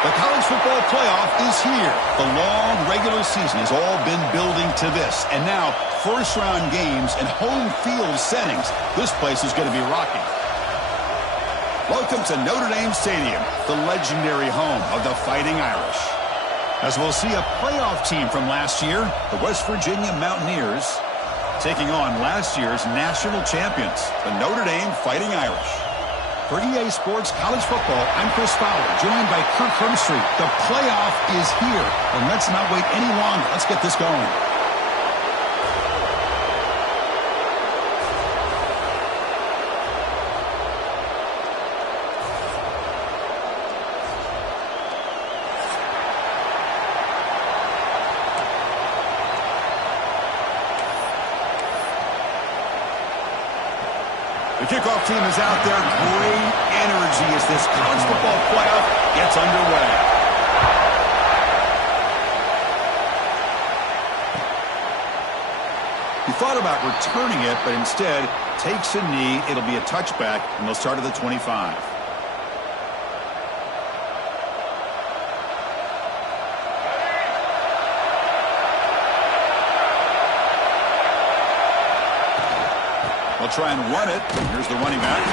The college football playoff is here. The long regular season has all been building to this. And now, first-round games and home field settings. This place is going to be rocking. Welcome to Notre Dame Stadium, the legendary home of the Fighting Irish. As we'll see a playoff team from last year, the West Virginia Mountaineers, taking on last year's national champions, the Notre Dame Fighting Irish. For EA Sports College Football, I'm Chris Fowler, joined by Kirk Hermstreet. The playoff is here, and let's not wait any longer. Let's get this going. The kickoff team is out there. Great energy as this college football playoff gets underway. He thought about returning it, but instead takes a knee. It'll be a touchback, and they'll start at the 25. They'll try and run it. Here's the running back.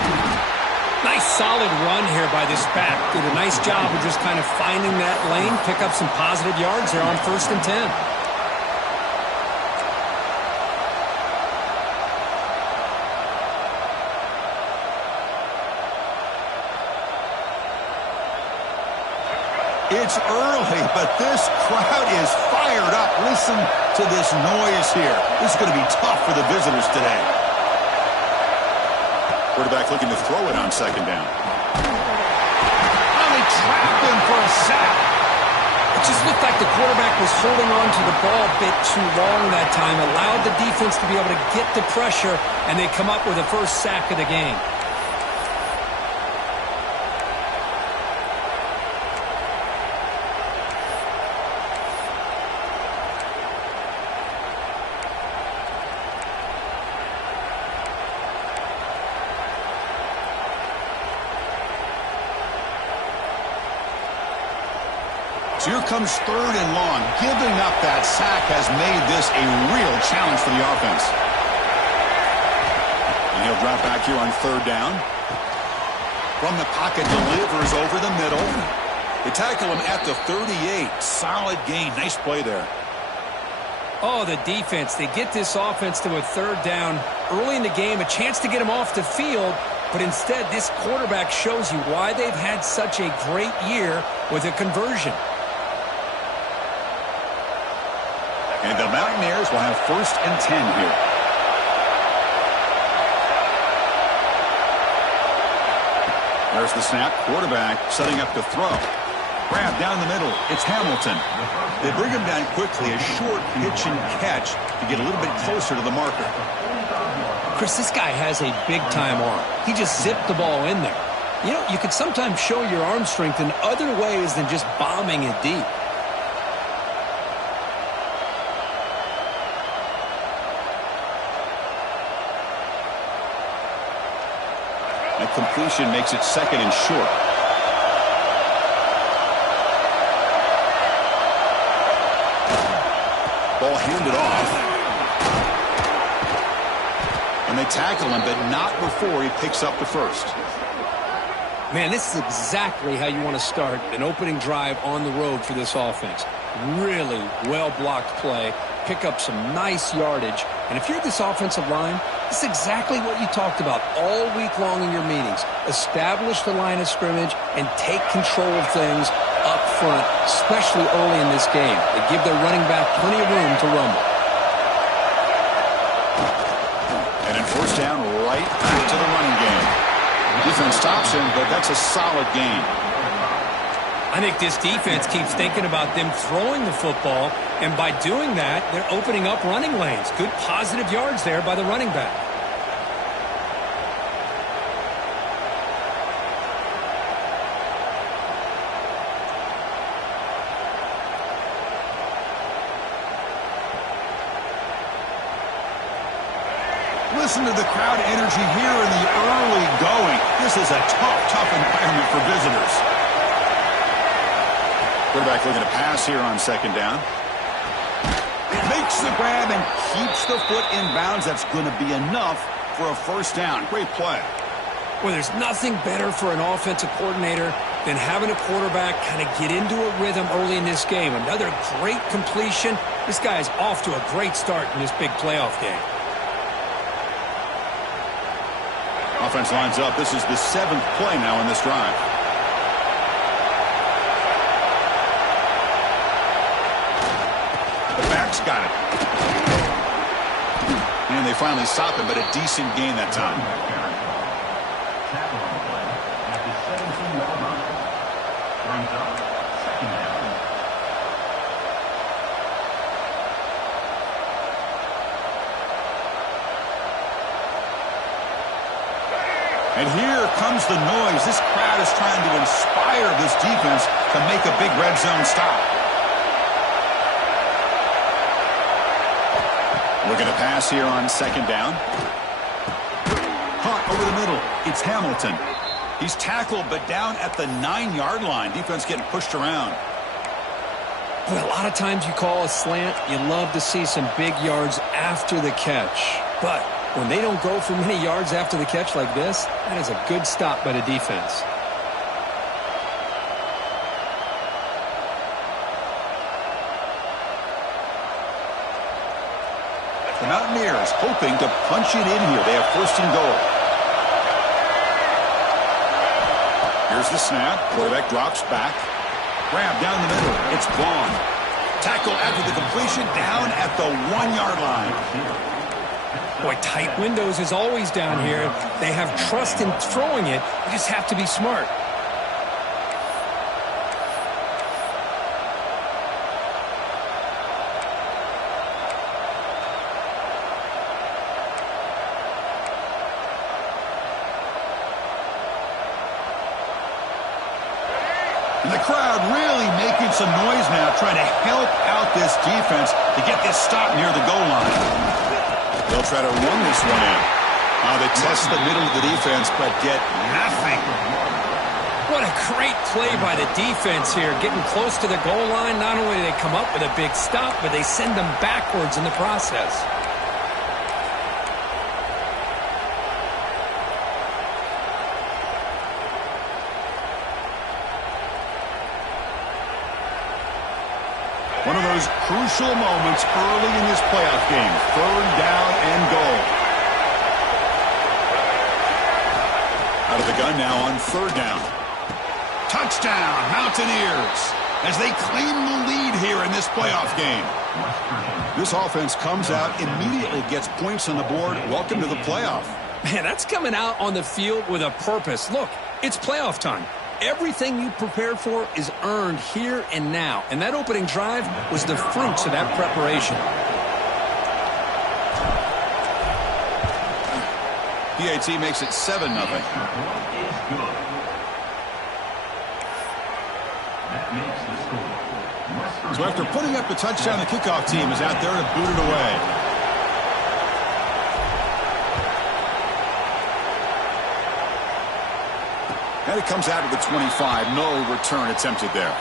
Nice solid run here by this back. Did a nice job of just kind of finding that lane, pick up some positive yards there on 1st and 10. It's early, but this crowd is fired up. Listen to this noise here. This is going to be tough for the visitors today. Quarterback looking to throw it on 2nd down. Oh, they trapped him for a sack. It just looked like the quarterback was holding on to the ball a bit too long that time, allowed the defense to be able to get the pressure, and they come up with the first sack of the game. So here comes 3rd and long. Giving up that sack has made this a real challenge for the offense. And he'll drop back here on 3rd down. From the pocket, delivers over the middle. They tackle him at the 38. Solid gain. Nice play there. Oh, the defense. They get this offense to a 3rd down early in the game, a chance to get him off the field. But instead, this quarterback shows you why they've had such a great year with a conversion. And the Mountaineers will have 1st and 10 here. There's the snap. Quarterback setting up to throw. Grab down the middle. It's Hamilton. They bring him down quickly. A short pitch and catch to get a little bit closer to the marker. Chris, this guy has a big-time arm. He just zipped the ball in there. You know, you can sometimes show your arm strength in other ways than just bombing it deep. That completion makes it 2nd and short. Ball handed off. And they tackle him, but not before he picks up the 1st. Man, this is exactly how you want to start an opening drive on the road for this offense. Really well-blocked play, pick up some nice yardage. And if you're this offensive line, this is exactly what you talked about all week long in your meetings. Establish the line of scrimmage and take control of things up front, especially early in this game. They give their running back plenty of room to rumble. And in 1st down, right back to the running game. Defense stops him, but that's a solid gain. I think this defense keeps thinking about them throwing the football, and by doing that, they're opening up running lanes. Good positive yards there by the running back. Listen to the crowd energy here in the early going. This is a tough environment for visitors. Quarterback looking to pass here on second down. Makes the grab and keeps the foot in bounds. That's going to be enough for a first down. Great play. Well, there's nothing better for an offensive coordinator than having a quarterback kind of get into a rhythm early in this game. Another great completion. This guy is off to a great start in this big playoff game. Offense lines up. This is the 7th play now in this drive. The back's got it. And they finally stop him, but a decent gain that time. And here comes the noise. This crowd is trying to inspire this defense to make a big red zone stop. Looking to pass here on second down. Caught over the middle. It's Hamilton. He's tackled, but down at the 9-yard line. Defense getting pushed around. Well, a lot of times you call a slant, you love to see some big yards after the catch. But when they don't go for many yards after the catch like this, that is a good stop by the defense. The Mountaineers hoping to punch it in here. They have first and goal. Here's the snap. Quarterback drops back. Grab down the middle. It's Vaughn. Tackle after the completion down at the 1-yard line. Boy, tight windows is always down here. They have trust in throwing it. You just have to be smart. And the crowd really making some noise now, trying to help out this defense to get this stop near the goal line. They'll try to run this one in. They test the middle of the defense, but get nothing. What a great play by the defense here. Getting close to the goal line, not only do they come up with a big stop, but they send them backwards in the process. One of those crucial moments early in this playoff game. 3rd down and goal. Out of the gun now on 3rd down. Touchdown, Mountaineers, as they claim the lead here in this playoff game. This offense comes out, immediately gets points on the board. Welcome to the playoff. Man, that's coming out on the field with a purpose. Look, it's playoff time. Everything you prepared for is earned here and now. And that opening drive was the fruits of that preparation. PAT makes it 7-0. So after putting up the touchdown, the kickoff team is out there to boot it away. And it comes out of the 25. No return attempted there.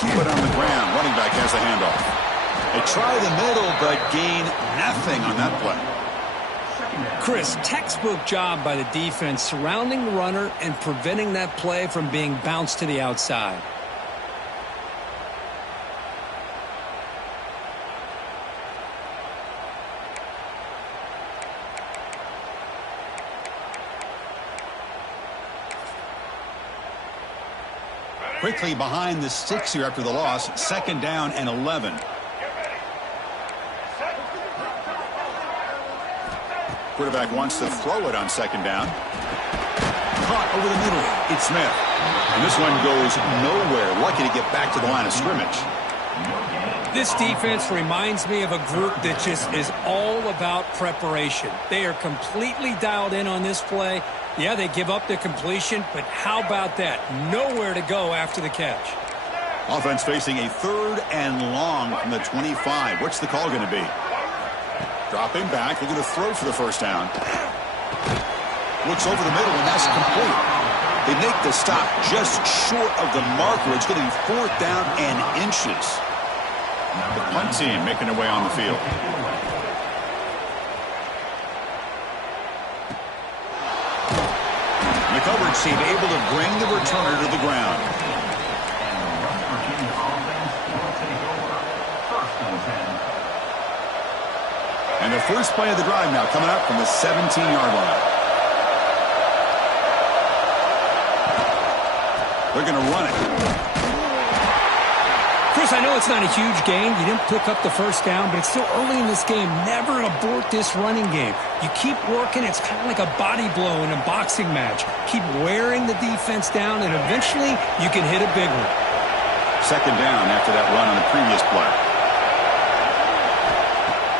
Keep it on the ground. Running back has the handoff. They try the middle, but gain nothing on that play. Chris, textbook job by the defense surrounding the runner and preventing that play from being bounced to the outside. Quickly behind the 6 here after the loss. 2nd down and 11. Quarterback wants to throw it on 2nd down. Caught over the middle. It's Smith. And this one goes nowhere. Lucky to get back to the line of scrimmage. This defense reminds me of a group that just is all about preparation. They are completely dialed in on this play. Yeah, they give up the completion, but how about that? Nowhere to go after the catch. Offense facing a 3rd and long from the 25. What's the call going to be? Dropping back, looking to throw for the first down. Looks over the middle, and that's complete. They make the stop just short of the marker. It's going to be 4th down and inches. The punt team making their way on the field. The coverage team able to bring the returner to the ground. And the first play of the drive now coming up from the 17-yard line. They're going to run it. Chris, I know it's not a huge gain. You didn't pick up the first down, but it's still early in this game. Never abort this running game. You keep working. It's kind of like a body blow in a boxing match. Keep wearing the defense down, and eventually you can hit a big one. 2nd down after that run on the previous play.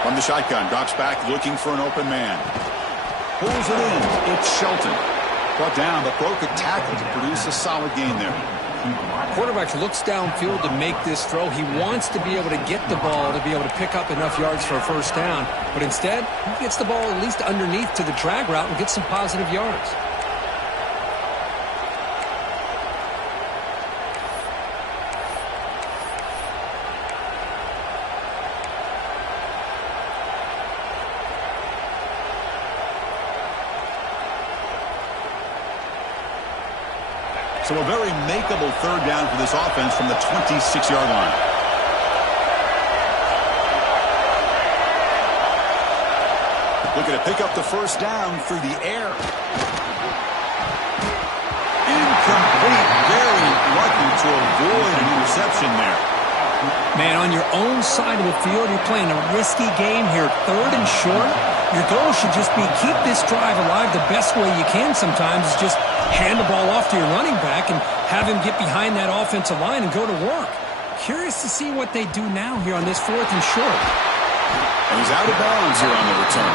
From the shotgun, drops back looking for an open man. Pulls it in. It's Shelton. Brought down, but broke a tackle to produce a solid gain there. Quarterback looks downfield to make this throw. He wants to be able to get the ball to be able to pick up enough yards for a first down. But instead, he gets the ball at least underneath to the drag route and gets some positive yards. So a very makeable 3rd down for this offense from the 26-yard line. Looking to pick up the first down through the air. Incomplete. Very lucky to avoid an interception there. Man, on your own side of the field, you're playing a risky game here. 3rd and short. Your goal should just be keep this drive alive the best way you can sometimes is just hand the ball off to your running back and have him get behind that offensive line and go to work. Curious to see what they do now here on this 4th and short. And he's out of bounds here on the return.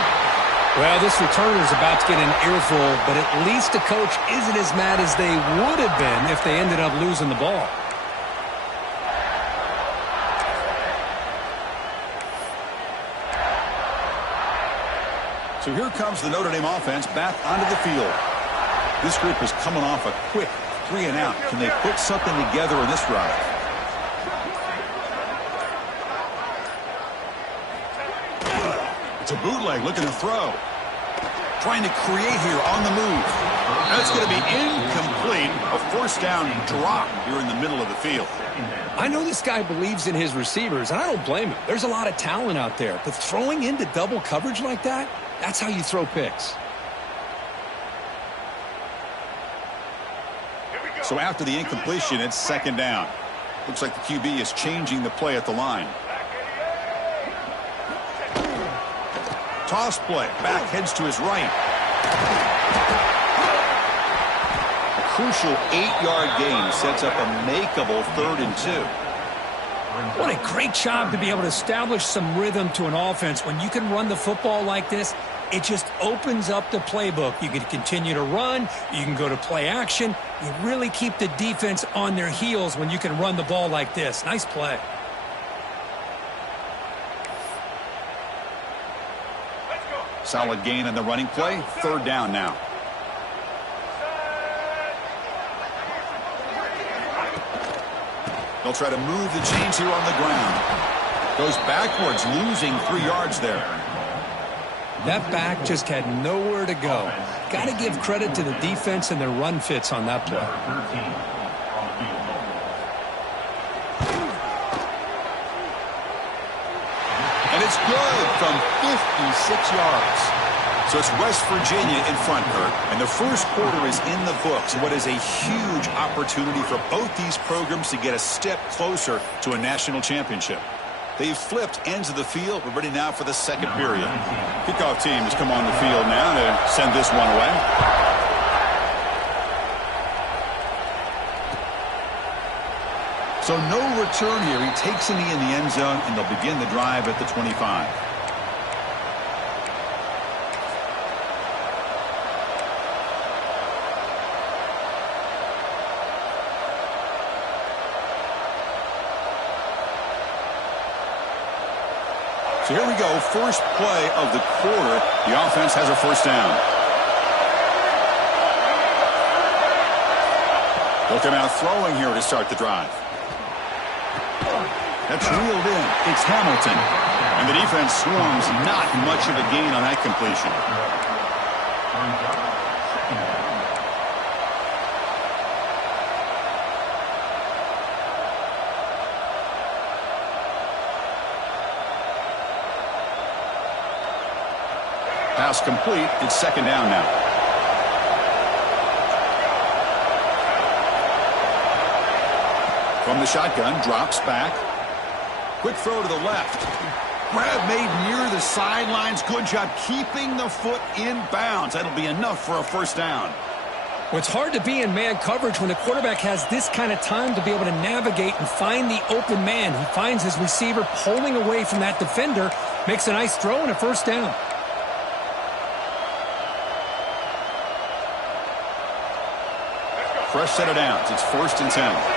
Well, this returner is about to get an earful, but at least the coach isn't as mad as they would have been if they ended up losing the ball. So here comes the Notre Dame offense back onto the field. This group is coming off a quick 3-and-out. Can they put something together in this drive? It's a bootleg looking to throw. Trying to create here on the move. That's going to be incomplete. A 1st down drop here in the middle of the field. I know this guy believes in his receivers, and I don't blame him. There's a lot of talent out there, but throwing into double coverage like that, that's how you throw picks. So after the incompletion, it's 2nd down. Looks like the QB is changing the play at the line. Toss play. Back heads to his right. A crucial 8-yard gain sets up a makeable 3rd and 2. What a great job to be able to establish some rhythm to an offense. When you can run the football like this, it just opens up the playbook. You can continue to run. You can go to play action. You really keep the defense on their heels when you can run the ball like this. Nice play. Solid gain on the running play. 3rd down now. They'll try to move the chains here on the ground. Goes backwards, losing 3 yards there. That back just had nowhere to go. Got to give credit to the defense and their run fits on that play. And it's good from 56 yards. So it's West Virginia in front, Kurt. And the first quarter is in the books. What is a huge opportunity for both these programs to get a step closer to a national championship. They've flipped ends of the field. We're ready now for the 2nd period. Kickoff team has come on the field now to send this one away. So no return here. He takes a knee in the end zone, and they'll begin the drive at the 25. So here we go, first play of the quarter. The offense has a first down. They'll come out throwing here to start the drive. That's reeled in. It's Hamilton. And the defense swarms. Not much of a gain on that completion. Pass complete. It's second down now. From the shotgun, drops back. Quick throw to the left. Grab made near the sidelines. Good job keeping the foot in bounds. That'll be enough for a first down. Well, it's hard to be in man coverage when the quarterback has this kind of time to be able to navigate and find the open man. He finds his receiver pulling away from that defender, makes a nice throw and a first down. Fresh set of downs. It's 1st and 10.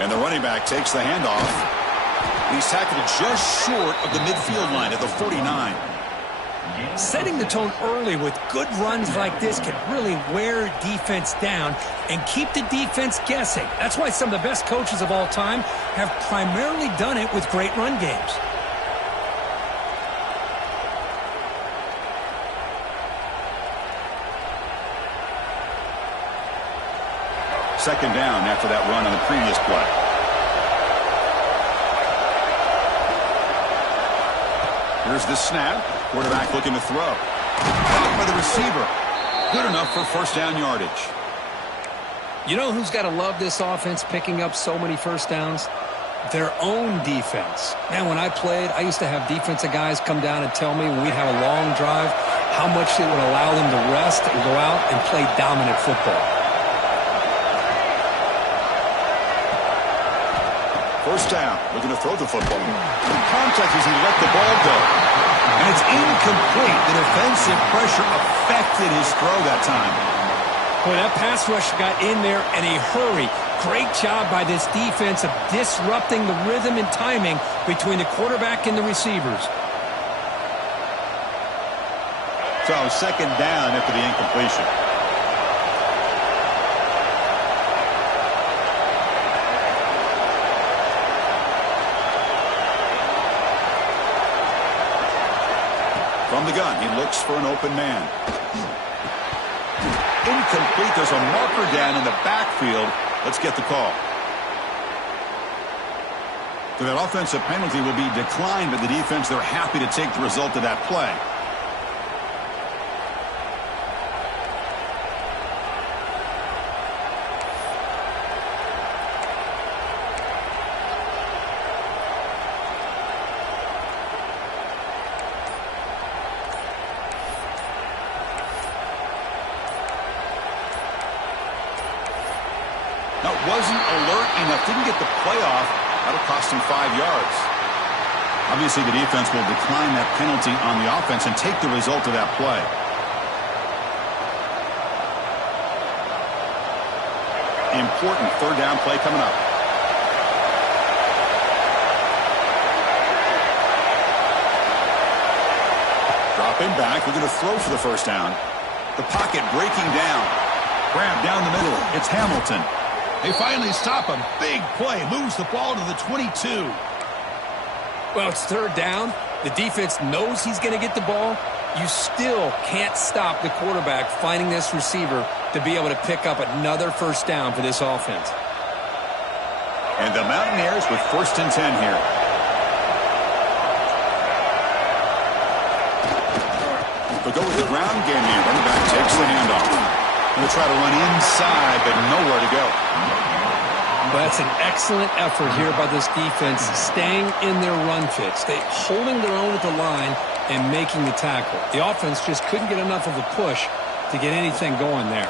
And the running back takes the handoff. He's tackled just short of the midfield line at the 49. Setting the tone early with good runs like this can really wear defense down and keep the defense guessing. That's why some of the best coaches of all time have primarily done it with great run games. Second down after that run on the previous play. Here's the snap. Quarterback looking to throw. Blocked by the receiver. Good enough for first down yardage. You know who's got to love this offense picking up so many first downs? Their own defense. Man, when I played, I used to have defensive guys come down and tell me when we'd have a long drive how much it would allow them to rest and go out and play dominant football. First down, looking to throw the football. Contact as he let the ball go. And it's incomplete. The defensive pressure affected his throw that time. Boy, that pass rush got in there in a hurry. Great job by this defense of disrupting the rhythm and timing between the quarterback and the receivers. So second down after the incompletion. From the gun, he looks for an open man. Incomplete. There's a marker down in the backfield. Let's get the call. So that offensive penalty will be declined by the defense. They're happy to take the result of that play. Wasn't alert enough, didn't get the play off. That'll cost him 5 yards. Obviously, the defense will decline that penalty on the offense and take the result of that play. Important third down play coming up. Dropping back, we're going to throw for the first down. The pocket breaking down. Grab down the middle. It's Hamilton. They finally stop him. Big play. Moves the ball to the 22. Well, it's third down. The defense knows he's going to get the ball. You still can't stop the quarterback finding this receiver to be able to pick up another first down for this offense. And the Mountaineers with 1st and 10 here. They'll go with the ground game here. Running back takes the handoff. Going to try to run inside, but nowhere to go. Well, that's an excellent effort here by this defense, staying in their run fits. They holding their own at the line and making the tackle. The offense just couldn't get enough of a push to get anything going there.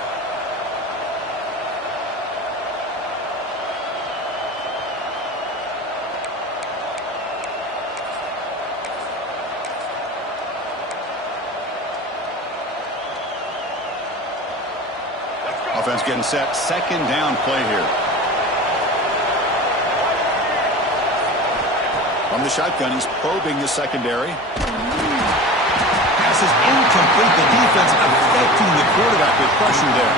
Offense getting set. Second down play here. From the shotgun, he's probing the secondary. Pass is incomplete. The defense affecting the quarterback with pressure there.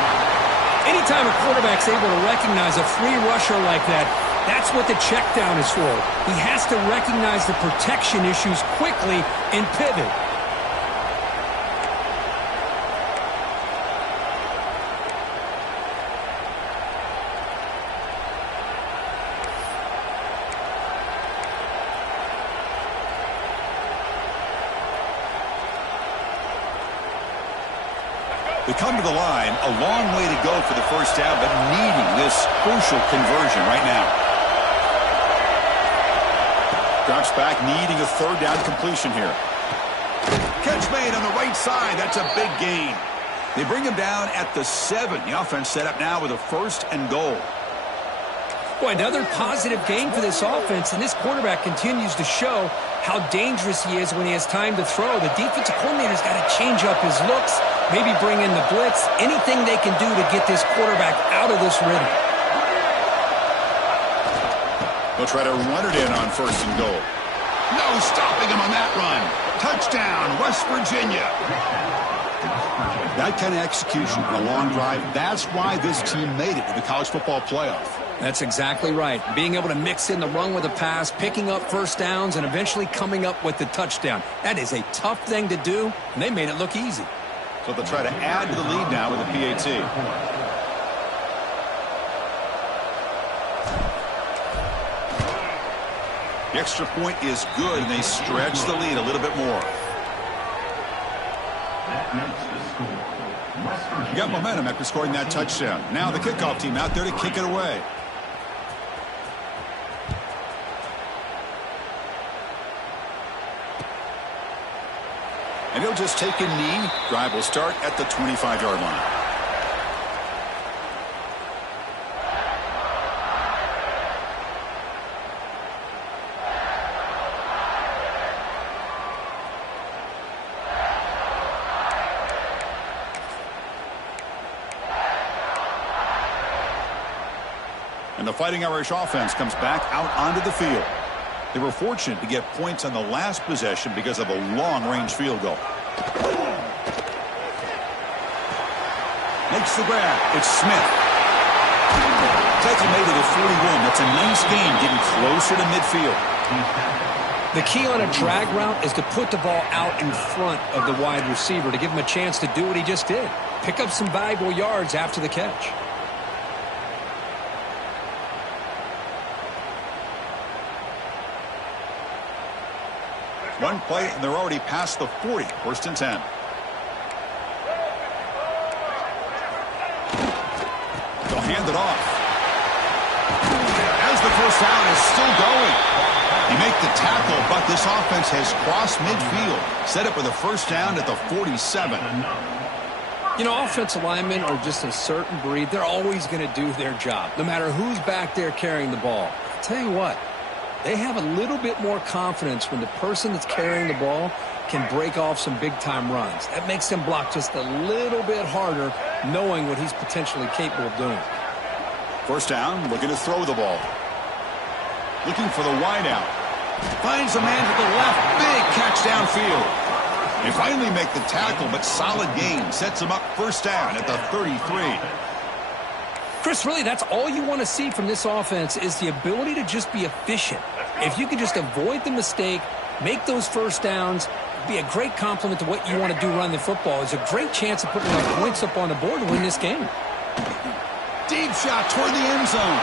Anytime a quarterback's able to recognize a free rusher like that, that's what the check down is for. He has to recognize the protection issues quickly and pivot. They come to the line, a long way to go for the first down, but needing this crucial conversion right now. Drops back, needing a third down completion here. Catch made on the right side. That's a big gain. They bring him down at the 7. The offense set up now with a 1st and goal. Boy, another positive gain for this offense, and this quarterback continues to show how dangerous he is when he has time to throw. The defensive coordinator's got to change up his looks, maybe bring in the blitz, anything they can do to get this quarterback out of this rhythm. They'll try to run it in on 1st and goal. No stopping him on that run. Touchdown, West Virginia. That kind of execution on a long drive, that's why this team made it to the college football playoff. That's exactly right. Being able to mix in the run with a pass, picking up first downs, and eventually coming up with the touchdown. That is a tough thing to do, and they made it look easy. So they'll try to add to the lead now with a PAT. The extra point is good, and they stretch the lead a little bit more. You got momentum after scoring that touchdown. Now the kickoff team out there to kick it away. And he'll just take a knee. Drive will start at the 25-yard line. And the Fighting Irish offense comes back out onto the field. They were fortunate to get points on the last possession because of a long-range field goal. Makes the grab. It's Smith. Tackle made it at 41. That's a nice gain, getting closer to midfield. The key on a drag route is to put the ball out in front of the wide receiver to give him a chance to do what he just did. Pick up some valuable yards after the catch. One play, and they're already past the 40. 1st and 10. They'll hand it off. As the first down is still going. You make the tackle, but this offense has crossed midfield. Set up with a first down at the 47. You know, offensive linemen are just a certain breed. They're always going to do their job, no matter who's back there carrying the ball. I'll tell you what. They have a little bit more confidence when the person that's carrying the ball can break off some big-time runs. That makes them block just a little bit harder, knowing what he's potentially capable of doing. First down, looking to throw the ball. Looking for the wideout. Finds a man to the left. Big catch downfield. They finally make the tackle, but solid gain. Sets him up first down at the 33. Chris, really, that's all you want to see from this offense is the ability to just be efficient. If you can just avoid the mistake, make those first downs, be a great compliment to what you want to do running the football. It's a great chance of putting enough points up on the board to win this game. Deep shot toward the end zone.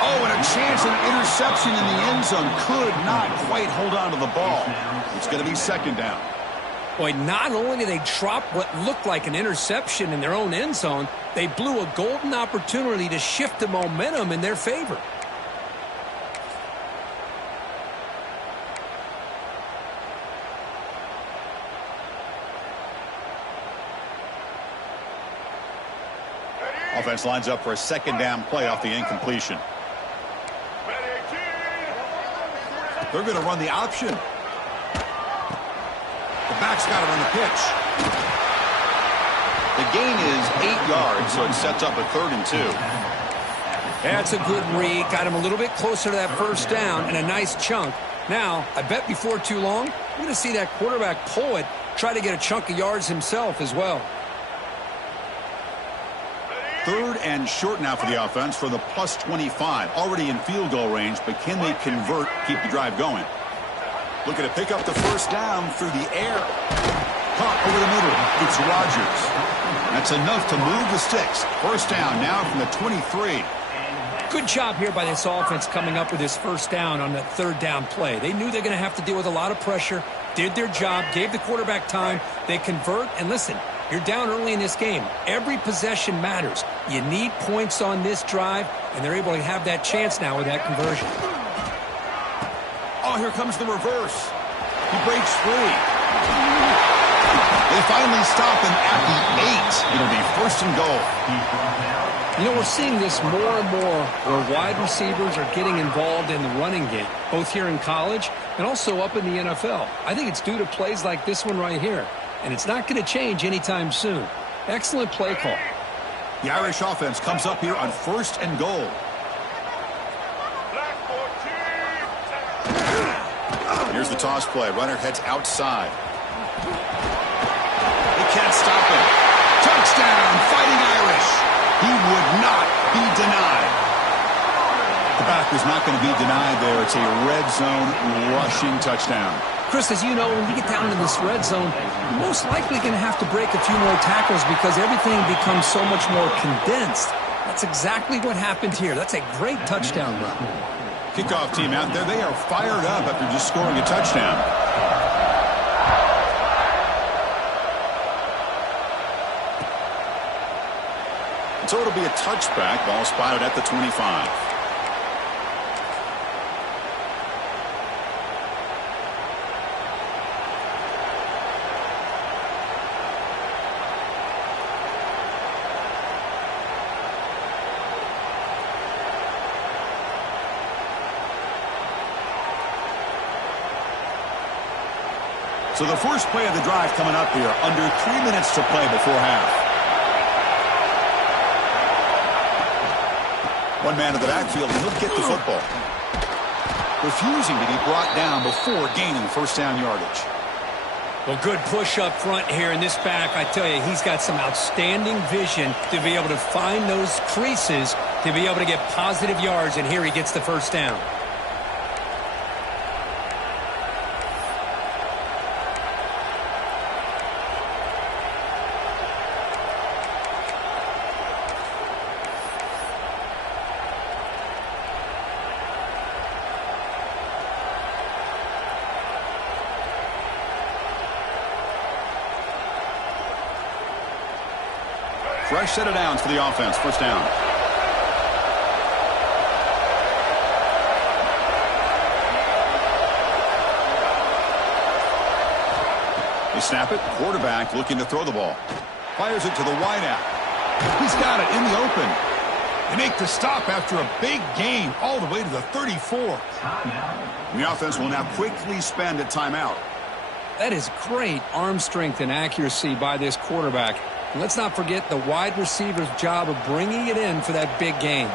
Oh, and a chance at an interception in the end zone. Could not quite hold on to the ball. It's going to be 2nd down. Boy, not only did they drop what looked like an interception in their own end zone, they blew a golden opportunity to shift the momentum in their favor. Offense lines up for a 2nd down play off the incompletion. They're going to run the option. The back's got it on the pitch. The gain is 8 yards, so it sets up a 3rd and 2. That's a good read. Got him a little bit closer to that first down and a nice chunk. Now, I bet before too long, we're going to see that quarterback pull it, try to get a chunk of yards himself as well. 3rd and short now for the offense for the plus 25. Already in field goal range, but can they convert, keep the drive going? Looking to pick up the first down through the air. Caught over the middle. It's Rodgers. That's enough to move the sticks. First down now from the 23. Good job here by this offense coming up with this first down on that 3rd down play. They knew they're going to have to deal with a lot of pressure, did their job, gave the quarterback time. They convert, and listen, you're down early in this game. Every possession matters. You need points on this drive, and they're able to have that chance now with that conversion. Oh, here comes the reverse. He breaks free. They finally stop him at the 8. It'll be 1st and goal. You know, we're seeing this more and more where wide receivers are getting involved in the running game, both here in college and also up in the NFL. I think it's due to plays like this one right here, and it's not going to change anytime soon. Excellent play call. The Irish offense comes up here on 1st and goal. Here's the toss play. Runner heads outside. They can't stop him. Touchdown, Fighting Irish. He would not be denied. The back was not going to be denied there. It's a red zone rushing touchdown. Chris, as you know, when you get down in this red zone, you're most likely going to have to break a few more tackles because everything becomes so much more condensed. That's exactly what happened here. That's a great touchdown run. Kickoff team out there, they are fired up after just scoring a touchdown. So it'll be a touchback. Ball spotted at the 25. So the first play of the drive coming up here. Under 3 minutes to play before half. One man in the backfield, and he'll get the football. Refusing to be brought down before gaining first down yardage. Well, good push up front here in this back. I tell you, he's got some outstanding vision to be able to find those creases, to be able to get positive yards, and here he gets the first down. Fresh set of downs for the offense. First down. They snap it. Quarterback looking to throw the ball. Fires it to the wideout. He's got it in the open. They make the stop after a big gain all the way to the 34. The offense will now quickly spend a timeout. That is great arm strength and accuracy by this quarterback. And let's not forget the wide receiver's job of bringing it in for that big gain.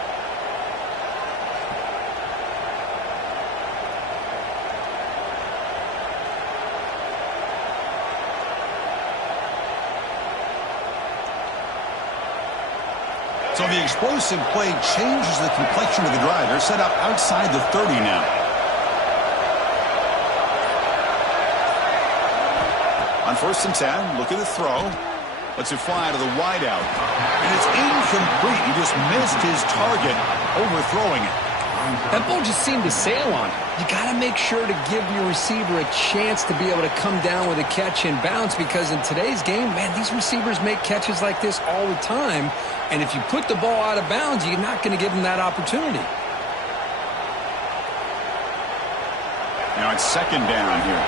So the explosive play changes the complexion of the drive. They're set up outside the 30 now. On 1st and 10, look at the throw. Lets it fly to the wideout. And it's incomplete. He just missed his target, overthrowing it. That ball just seemed to sail on it. You got to make sure to give your receiver a chance to be able to come down with a catch and bounce, because in today's game, man, these receivers make catches like this all the time. And if you put the ball out of bounds, you're not going to give them that opportunity. Now it's 2nd down here.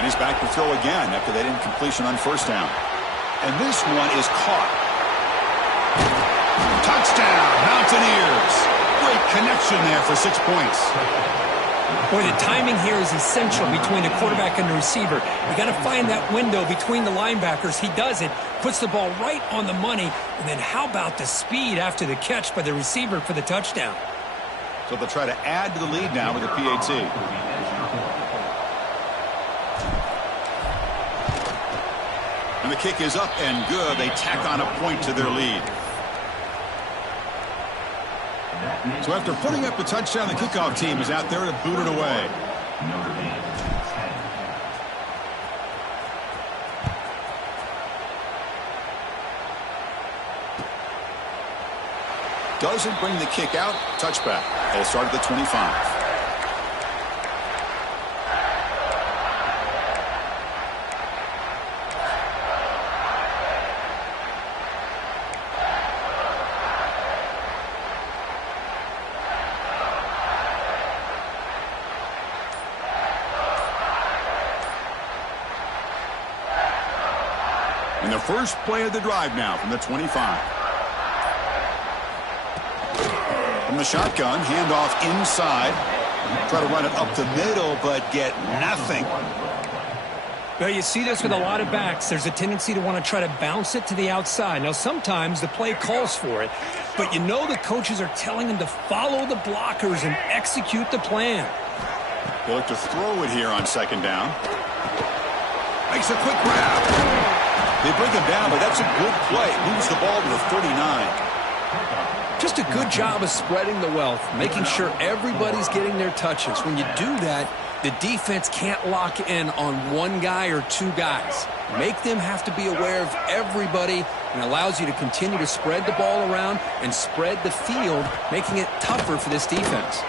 And he's back to throw again after that incompletion on 1st down. And this one is caught. Touchdown, Mountaineers. Great connection there for 6 points. Boy, the timing here is essential between the quarterback and the receiver. You got to find that window between the linebackers. He does it, puts the ball right on the money, and then how about the speed after the catch by the receiver for the touchdown? So they'll try to add to the lead now with the PAT. And the kick is up and good. They tack on a point to their lead. So after putting up the touchdown, the kickoff team is out there to boot it away. Doesn't bring the kick out. Touchback. They'll start at the 25. And the first play of the drive now from the 25. From the shotgun, handoff inside. Try to run it up the middle, but get nothing. Well, you see this with a lot of backs. There's a tendency to want to try to bounce it to the outside. Now, sometimes the play calls for it, but you know the coaches are telling them to follow the blockers and execute the plan. They look to throw it here on second down. Makes a quick grab. They bring him down, but that's a good play. Moves the ball to the 39. Just a good job of spreading the wealth, making sure everybody's getting their touches. When you do that, the defense can't lock in on one guy or two guys. Make them have to be aware of everybody, and allows you to continue to spread the ball around and spread the field, making it tougher for this defense.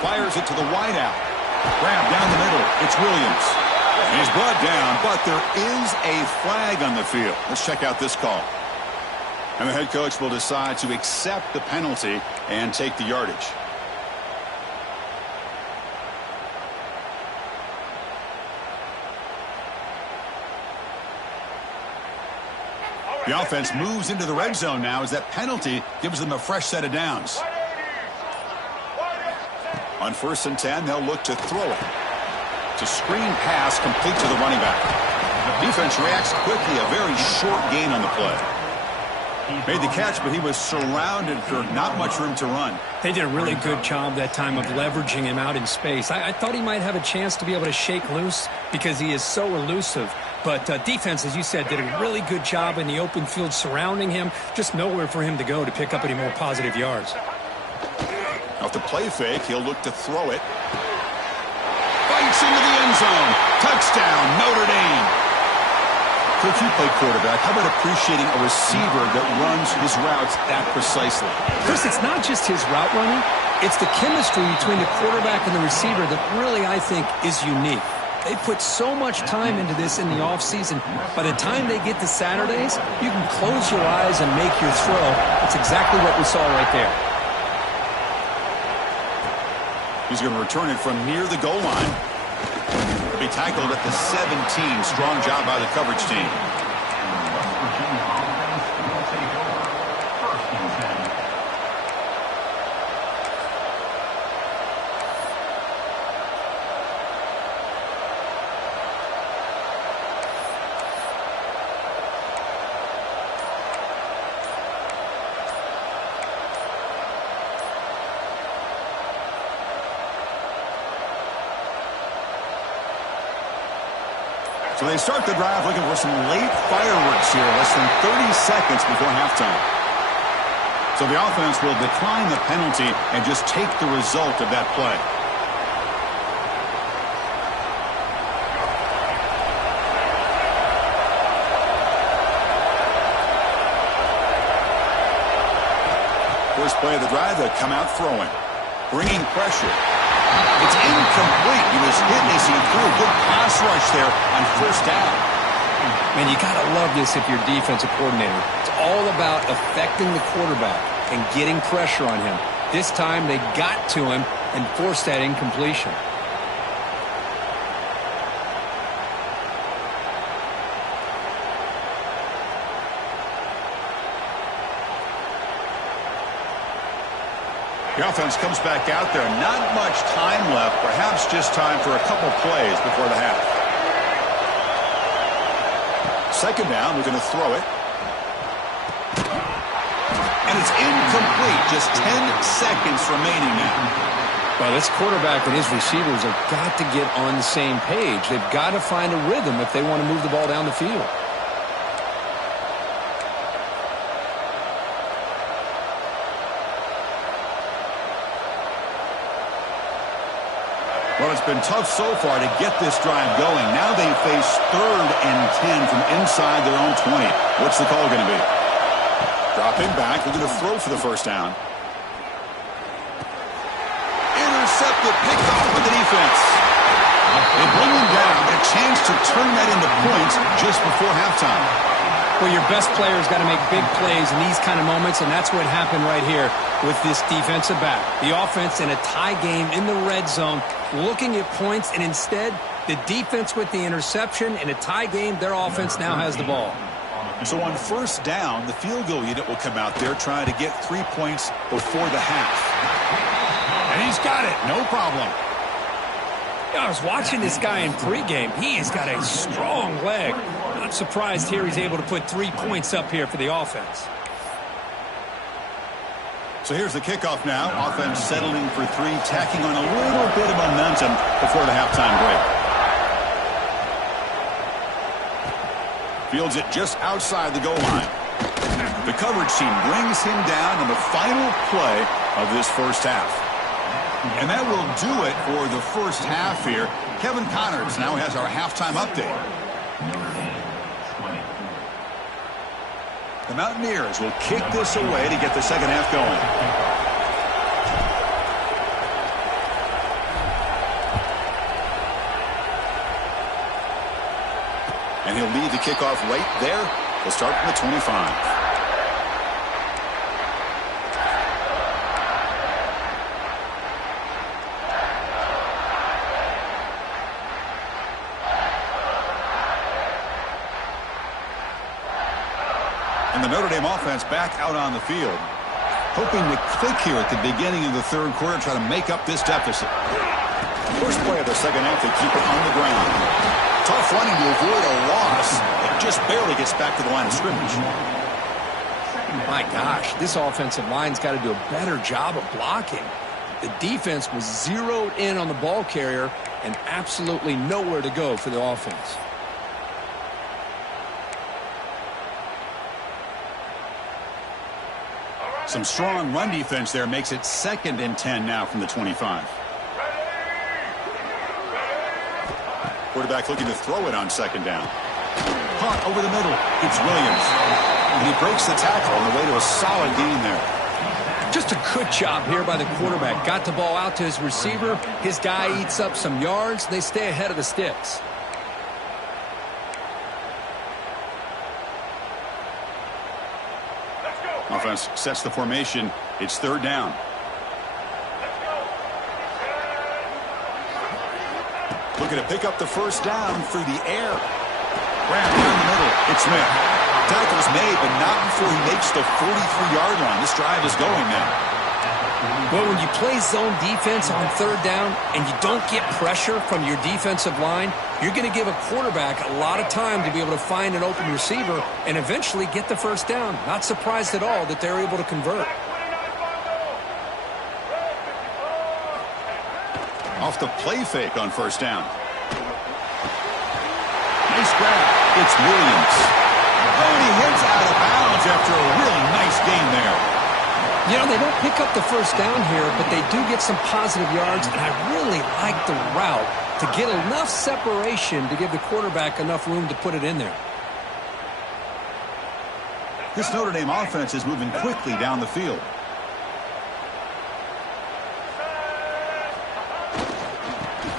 Fires it to the wideout. Grab down the middle. It's Williams. He's brought down, but there is a flag on the field. Let's check out this call. And the head coach will decide to accept the penalty and take the yardage. The offense moves into the red zone now as that penalty gives them a fresh set of downs. On 1st and 10, they'll look to throw it. It's a screen pass complete to the running back. The defense reacts quickly, a very short gain on the play. Made the catch, but he was surrounded for not much room to run. They did a really good job that time of leveraging him out in space. I thought he might have a chance to be able to shake loose because he is so elusive. But defense, as you said, did a really good job in the open field surrounding him. Just nowhere for him to go to pick up any more positive yards. Off the play fake, he'll look to throw it. Bites into the end zone. Touchdown, Notre Dame. Coach, you play quarterback. How about appreciating a receiver that runs his routes that precisely? Chris, it's not just his route running. It's the chemistry between the quarterback and the receiver that really, I think, is unique. They put so much time into this in the offseason. By the time they get to Saturdays, you can close your eyes and make your throw. That's exactly what we saw right there. He's going to return it from near the goal line. Be tackled at the 17. Strong job by the coverage team. So they start the drive looking for some late fireworks here, less than 30 seconds before halftime. So the offense will decline the penalty and just take the result of that play. First play of the drive, they come out throwing, bringing pressure. It's incomplete. He was hit as he threw a good pass rush there on 1st down. Man, you got to love this if you're defensive coordinator. It's all about affecting the quarterback and getting pressure on him. This time they got to him and forced that incompletion. The offense comes back out there. Not much time left. Perhaps just time for a couple plays before the half. Second down, we're going to throw it. And it's incomplete. Just 10 seconds remaining now. Well, this quarterback and his receivers have got to get on the same page. They've got to find a rhythm if they want to move the ball down the field. Well, it's been tough so far to get this drive going. Now they face 3rd and 10 from inside their own 20. What's the call going to be? Dropping back. They're going to throw for the first down. Intercepted, picked off with the defense. They bring him down, but a chance to turn that into points just before halftime. Well, your best player's got to make big plays in these kind of moments, and that's what happened right here with this defensive back. The offense in a tie game in the red zone, looking at points, and instead, the defense with the interception. In a tie game, their offense now has the ball. So on first down, the field goal unit will come out there trying to get 3 points before the half. And he's got it. No problem. I was watching this guy in pregame. He has got a strong leg. Not surprised here he's able to put 3 points up here for the offense. So here's the kickoff now. Offense settling for 3, tacking on a little bit of momentum before the halftime break. Fields it just outside the goal line. The coverage team brings him down in the final play of this first half. And that will do it for the first half here. Kevin Connors now has our halftime update. The Mountaineers will kick this away to get the second half going. And he'll lead the kickoff right there. He'll start from the 25. And the Notre Dame offense back out on the field, hoping to click here at the beginning of the third quarter, try to make up this deficit. First play of the second half, they keep it on the ground. Tough running to avoid a loss. It just barely gets back to the line of scrimmage. My gosh, this offensive line's got to do a better job of blocking. The defense was zeroed in on the ball carrier and absolutely nowhere to go for the offense. Some strong run defense there makes it 2nd and 10 now from the 25. Quarterback looking to throw it on second down. Caught over the middle. It's Williams. And he breaks the tackle on the way to a solid gain there. Just a good job here by the quarterback. Got the ball out to his receiver. His guy eats up some yards. They stay ahead of the sticks. Offense sets the formation. It's 3rd down. Looking to pick up the first down through the air. Ran down the middle. It's Smith. Tackle's made, but not before he makes the 43-yard line. This drive is going now. Well, when you play zone defense on 3rd down and you don't get pressure from your defensive line, you're going to give a quarterback a lot of time to be able to find an open receiver and eventually get the first down. Not surprised at all that they're able to convert. Off the play fake on first down. Nice grab. It's Williams. Oh, and he hits out of bounds after a really nice gain there. You know, they don't pick up the first down here, but they do get some positive yards, and I really like the route to get enough separation to give the quarterback enough room to put it in there. This Notre Dame offense is moving quickly down the field.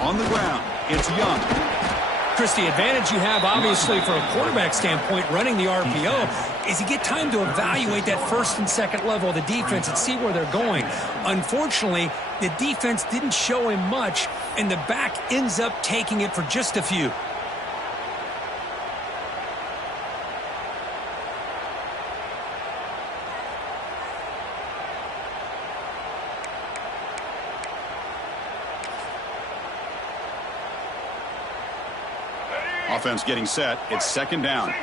On the ground, it's Young. Chris, the advantage you have, obviously, from a quarterback standpoint, running the RPO, is you get time to evaluate that first and second level of the defense and see where they're going. Unfortunately, the defense didn't show him much, and the back ends up taking it for just a few. Offense getting set. It's second down.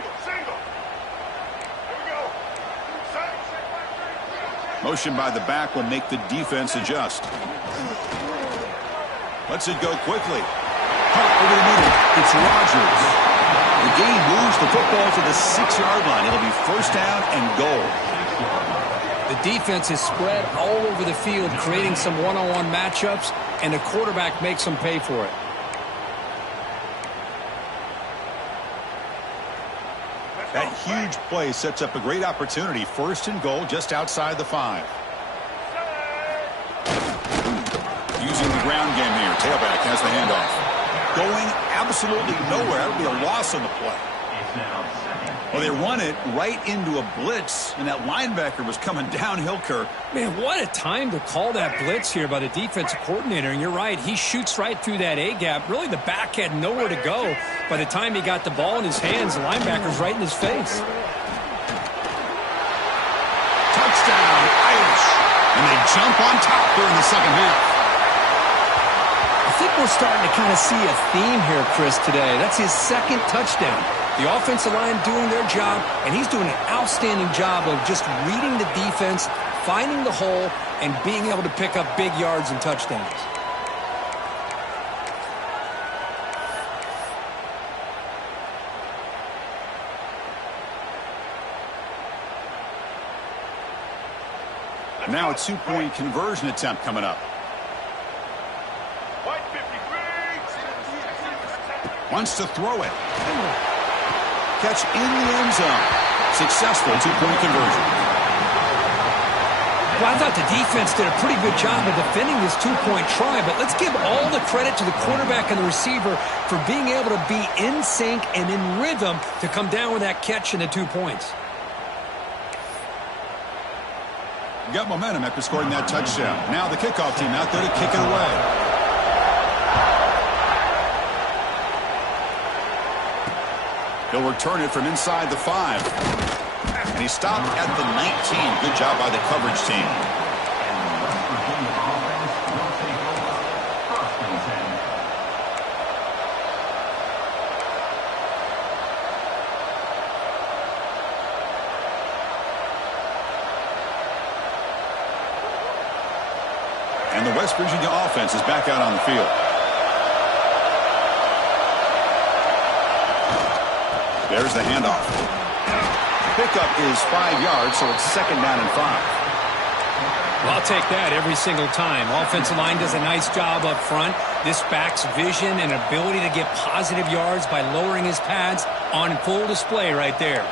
Motion by the back will make the defense adjust. Lets it go quickly. Over the middle. It's Rodgers. The game moves the football to the 6-yard line. It'll be first down and goal. The defense is spread all over the field, creating some one-on-one matchups, and the quarterback makes them pay for it. That huge play sets up a great opportunity. First and goal just outside the 5. Using the ground game here. Tailback has the handoff. Going absolutely nowhere. That would be a loss on the play. Well, they run it right into a blitz, and that linebacker was coming downhill, Kirk. Man, what a time to call that blitz here by the defensive coordinator. And you're right, he shoots right through that A-gap. Really, the back had nowhere to go. By the time he got the ball in his hands, the linebacker's right in his face. Touchdown, Irish. And they jump on top here in the second half. I think we're starting to kind of see a theme here, Chris, today. That's his second touchdown. The offensive line doing their job, and he's doing an outstanding job of just reading the defense, finding the hole, and being able to pick up big yards and touchdowns. Now a 2-point conversion attempt coming up. Wants to throw it. Catch in the end zone. Successful 2-point conversion. Well, I thought the defense did a pretty good job of defending this 2-point try, but let's give all the credit to the quarterback and the receiver for being able to be in sync and in rhythm to come down with that catch and the 2 points. Got momentum after scoring that touchdown. Now the kickoff team out there to kick it away. He'll return it from inside the 5. And he stopped at the 19. Good job by the coverage team. And the West Virginia offense is back out on the field. There's the handoff. Pickup is 5 yards, so it's second down and 5. Well, I'll take that every single time. Offensive line does a nice job up front. This back's vision and ability to get positive yards by lowering his pads on full display right there.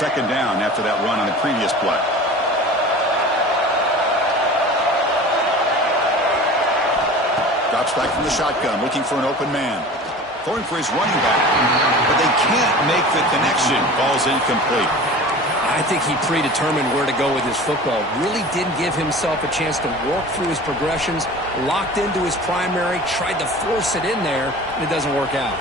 Second down after that run on the previous play. Drops back from the shotgun, looking for an open man. Throwing for his running back, but they can't make the connection. Ball's incomplete. I think he predetermined where to go with his football. Really didn't give himself a chance to work through his progressions. Locked into his primary, tried to force it in there, and it doesn't work out.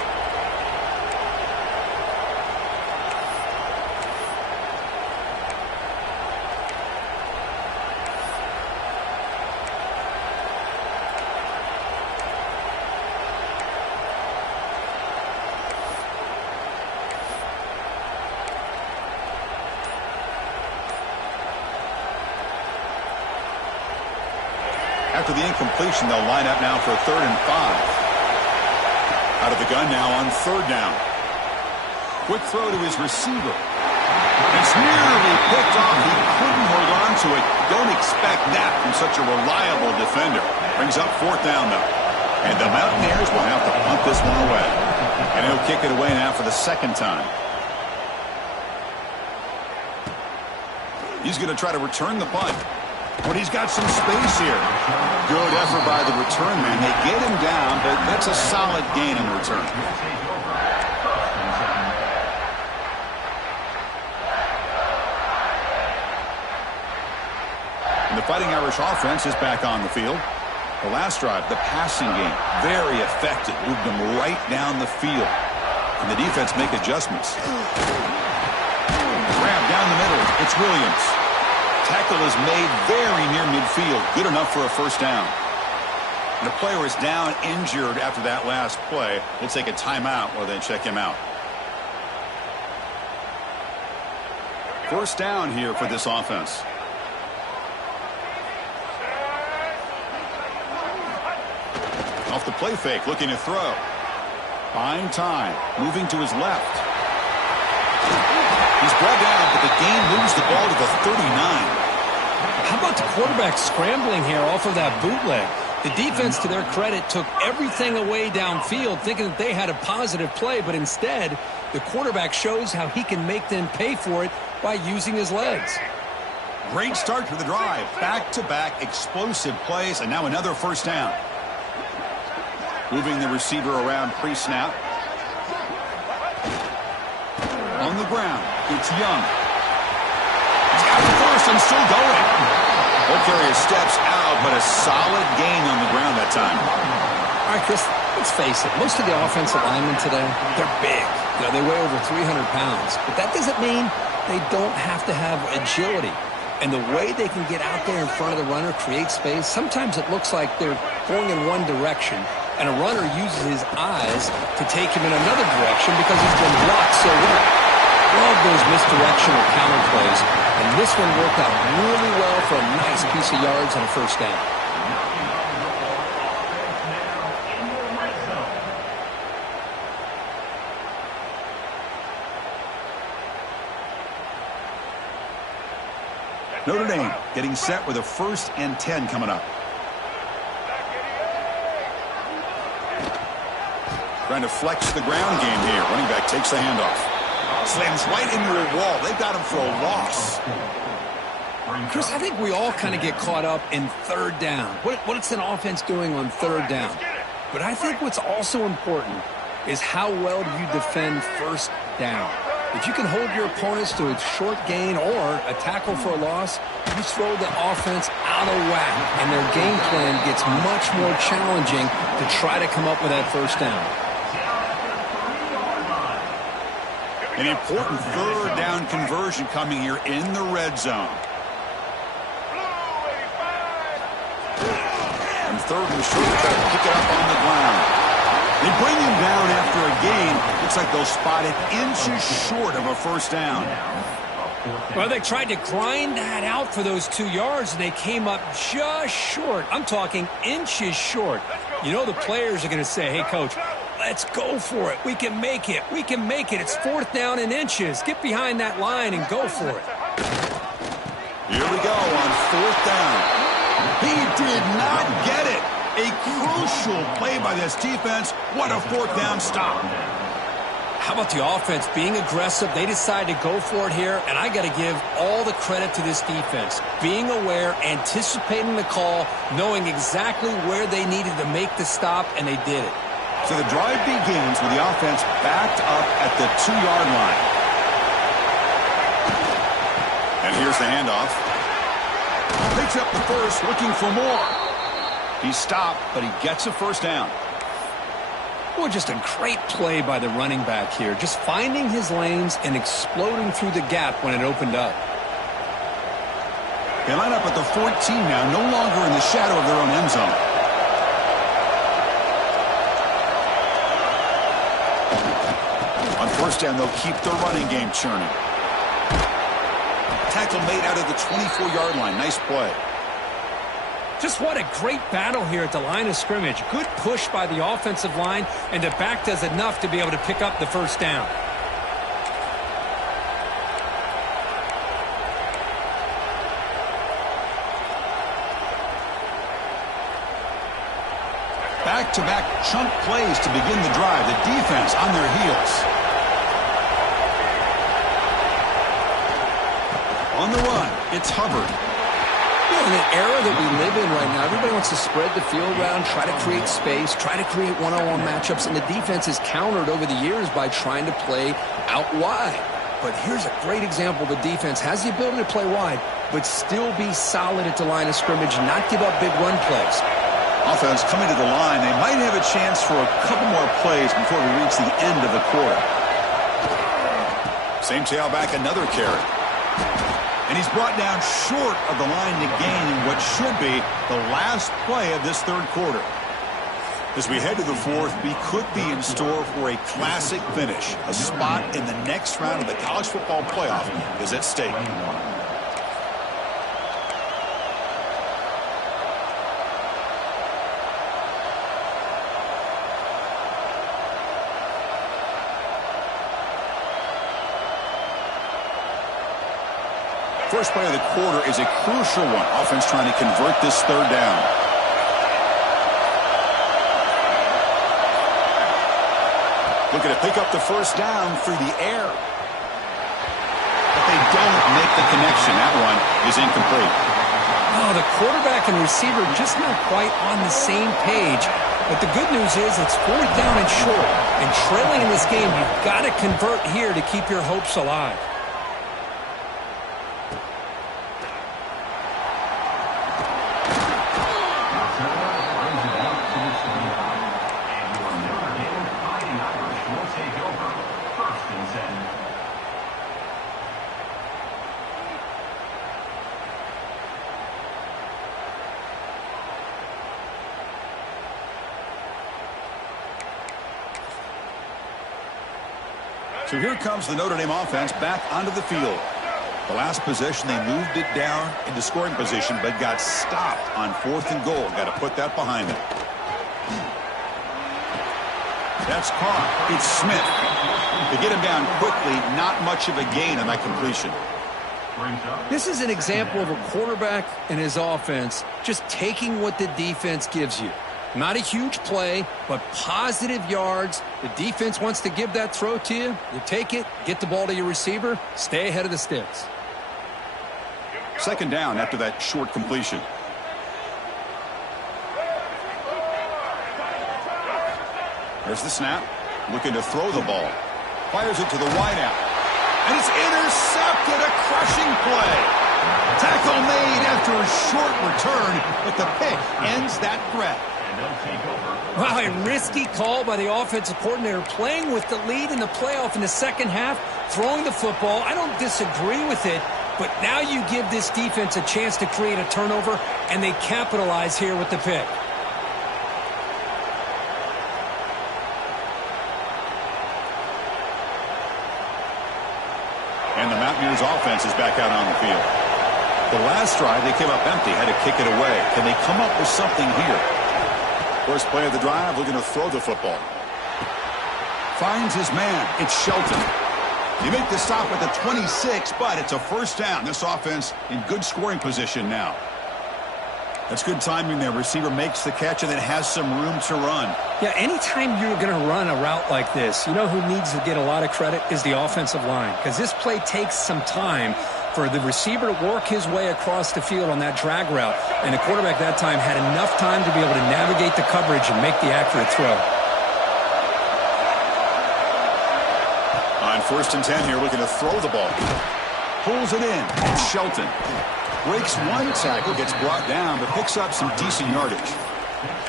After the incompletion, they'll line up now for a 3rd and 5. Out of the gun now on 3rd down. Quick throw to his receiver. It's nearly picked off. He couldn't hold on to it. Don't expect that from such a reliable defender. Brings up 4th down, though. And the Mountaineers will have to punt this one away. And he'll kick it away now for the 2nd time. He's going to try to return the punt. But he's got some space here. Good effort by the return man. They get him down, but that's a solid gain in return. And the Fighting Irish offense is back on the field. The last drive, the passing game, very effective. Moved them right down the field. And the defense make adjustments. Grab down the middle. It's Williams. Tackle is made very near midfield. Good enough for a first down. And the player is down injured after that last play. We'll take a timeout while they check him out. First down here for this offense. Off the play fake, looking to throw. Buying time, moving to his left. He's brought down, but the gain moves the ball to the 39. How about the quarterback scrambling here off of that bootleg? The defense, to their credit, took everything away downfield, thinking that they had a positive play, but instead, the quarterback shows how he can make them pay for it by using his legs. Great start to the drive. Back-to-back explosive plays, and now another first down. Moving the receiver around pre-snap. On the ground, it's Young. He's got the first and still going. Ball carrier steps out, but a solid gain on the ground that time. All right, Chris, let's face it. Most of the offensive linemen today, they're big. You know, they weigh over 300 pounds. But that doesn't mean they don't have to have agility. And the way they can get out there in front of the runner, create space, sometimes it looks like they're going in one direction, and a runner uses his eyes to take him in another direction because he's been blocked so well. Love those misdirectional counter plays, and this one worked out really well for a nice piece of yards and a first down. Notre Dame getting set with a 1st and 10 coming up. Trying to flex the ground game here. Running back takes the handoff. Slams right into a wall. They've got him for a loss. Chris, I think we all kind of get caught up in third down. What's an offense doing on third down? But I think what's also important is how well do you defend first down. If you can hold your opponents to a short gain or a tackle for a loss, you throw the offense out of whack, and their game plan gets much more challenging to try to come up with that first down. An important third down conversion coming here in the red zone. And third and short, got to pick it up on the ground. They bring him down after a gain. Looks like they'll spot it inches short of a first down. Well, they tried to grind that out for those 2 yards, and they came up just short. I'm talking inches short. You know the players are going to say, hey, Coach, let's go for it. We can make it. We can make it. It's 4th down in inches. Get behind that line and go for it. Here we go on 4th down. He did not get it. A crucial play by this defense. What a 4th down stop. How about the offense being aggressive? They decided to go for it here, and I got to give all the credit to this defense. Being aware, anticipating the call, knowing exactly where they needed to make the stop, and they did it. So the drive begins with the offense backed up at the 2-yard line. And here's the handoff. Picks up the first, looking for more. He stopped, but he gets a first down. Well, just a great play by the running back here. Just finding his lanes and exploding through the gap when it opened up. They line up at the 14 now, no longer in the shadow of their own end zone. On first down, they'll keep their running game churning. Tackle made out of the 24-yard line. Nice play. Just what a great battle here at the line of scrimmage. Good push by the offensive line, and the back does enough to be able to pick up the first down. Back-to-back chunk plays to begin the drive. The defense on their heels. On the run, it's Hubbard. In the era that we live in right now, everybody wants to spread the field around, try to create space, try to create one-on-one matchups, and the defense is countered over the years by trying to play out wide. But here's a great example. The defense has the ability to play wide, but still be solid at the line of scrimmage, not give up big run plays. Offense coming to the line. They might have a chance for a couple more plays before we reach the end of the quarter. Same tailback, another carry. And he's brought down short of the line to gain what should be the last play of this third quarter. As we head to the fourth, we could be in store for a classic finish. A spot in the next round of the college football playoff is at stake. First play of the quarter is a crucial one. Offense trying to convert this third down. Looking to pick up the first down through the air. But they don't make the connection. That one is incomplete. Oh, the quarterback and receiver just not quite on the same page. But the good news is it's fourth down and short. And trailing in this game, you've got to convert here to keep your hopes alive. So here comes the Notre Dame offense back onto the field. The last possession, they moved it down into scoring position, but got stopped on 4th and goal. Got to put that behind them. That's caught. It's Smith. They get him down quickly. Not much of a gain on that completion. This is an example of a quarterback and his offense just taking what the defense gives you. Not a huge play, but positive yards. The defense wants to give that throw to you. You take it, get the ball to your receiver, stay ahead of the sticks. Second down after that short completion. There's the snap. Looking to throw the ball. Fires it to the wideout. And it's intercepted. A crushing play. Tackle made after a short return, but the pick ends that threat. Wow, a risky call by the offensive coordinator, playing with the lead in the playoff in the second half, throwing the football. I don't disagree with it, but now you give this defense a chance to create a turnover, and they capitalize here with the pick. And the Mountaineers offense is back out on the field. The last drive, they came up empty, had to kick it away. Can they come up with something here? First play of the drive, looking to throw the football. Finds his man. It's Shelton. You make the stop at the 26, but it's a first down. This offense in good scoring position now. That's good timing there. Receiver makes the catch and then has some room to run. Yeah, anytime you're going to run a route like this, you know who needs to get a lot of credit is the offensive line, because this play takes some time for the receiver to work his way across the field on that drag route, and the quarterback that time had enough time to be able to navigate the coverage and make the accurate throw. On 1st and 10 here, looking to throw the ball. Pulls it in. It's Shelton. Breaks one tackle, gets brought down, but picks up some decent yardage.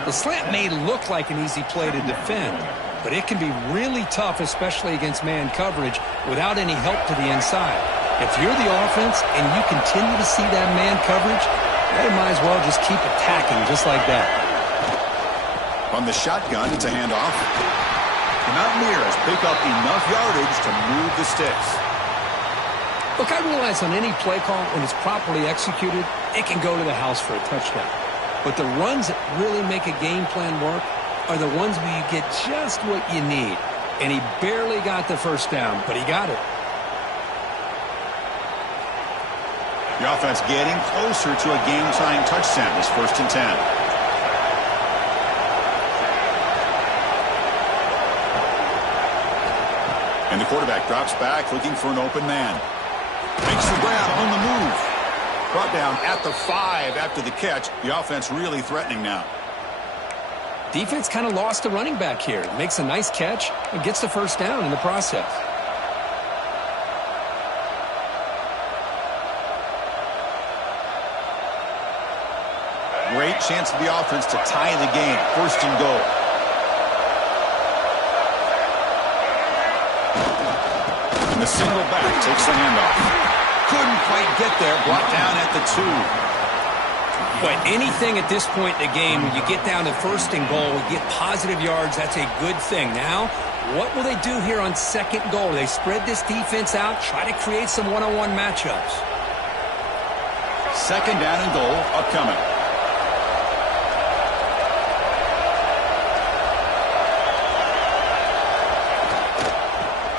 The slant may look like an easy play to defend, but it can be really tough, especially against man coverage, without any help to the inside. If you're the offense and you continue to see that man coverage, you might as well just keep attacking just like that. On the shotgun, it's a handoff. The Mountaineers pick up enough yardage to move the sticks. Look, I realize on any play call, when it's properly executed, it can go to the house for a touchdown. But the runs that really make a game plan work are the ones where you get just what you need. And he barely got the first down, but he got it. The offense getting closer to a game-tying touchdown. It's 1st and 10. And the quarterback drops back, looking for an open man. Makes the grab on the move. Brought down at the 5 after the catch. The offense really threatening now. Defense kind of lost the running back here. Makes a nice catch and gets the first down in the process. Great chance for the offense to tie the game. 1st and goal. And the single back takes the handoff. Couldn't quite get there. Brought down at the 2. But anything at this point in the game, when you get down to 1st and goal, you get positive yards, that's a good thing. Now, what will they do here on 2nd goal? They spread this defense out, try to create some one-on-one matchups. 2nd down and goal upcoming.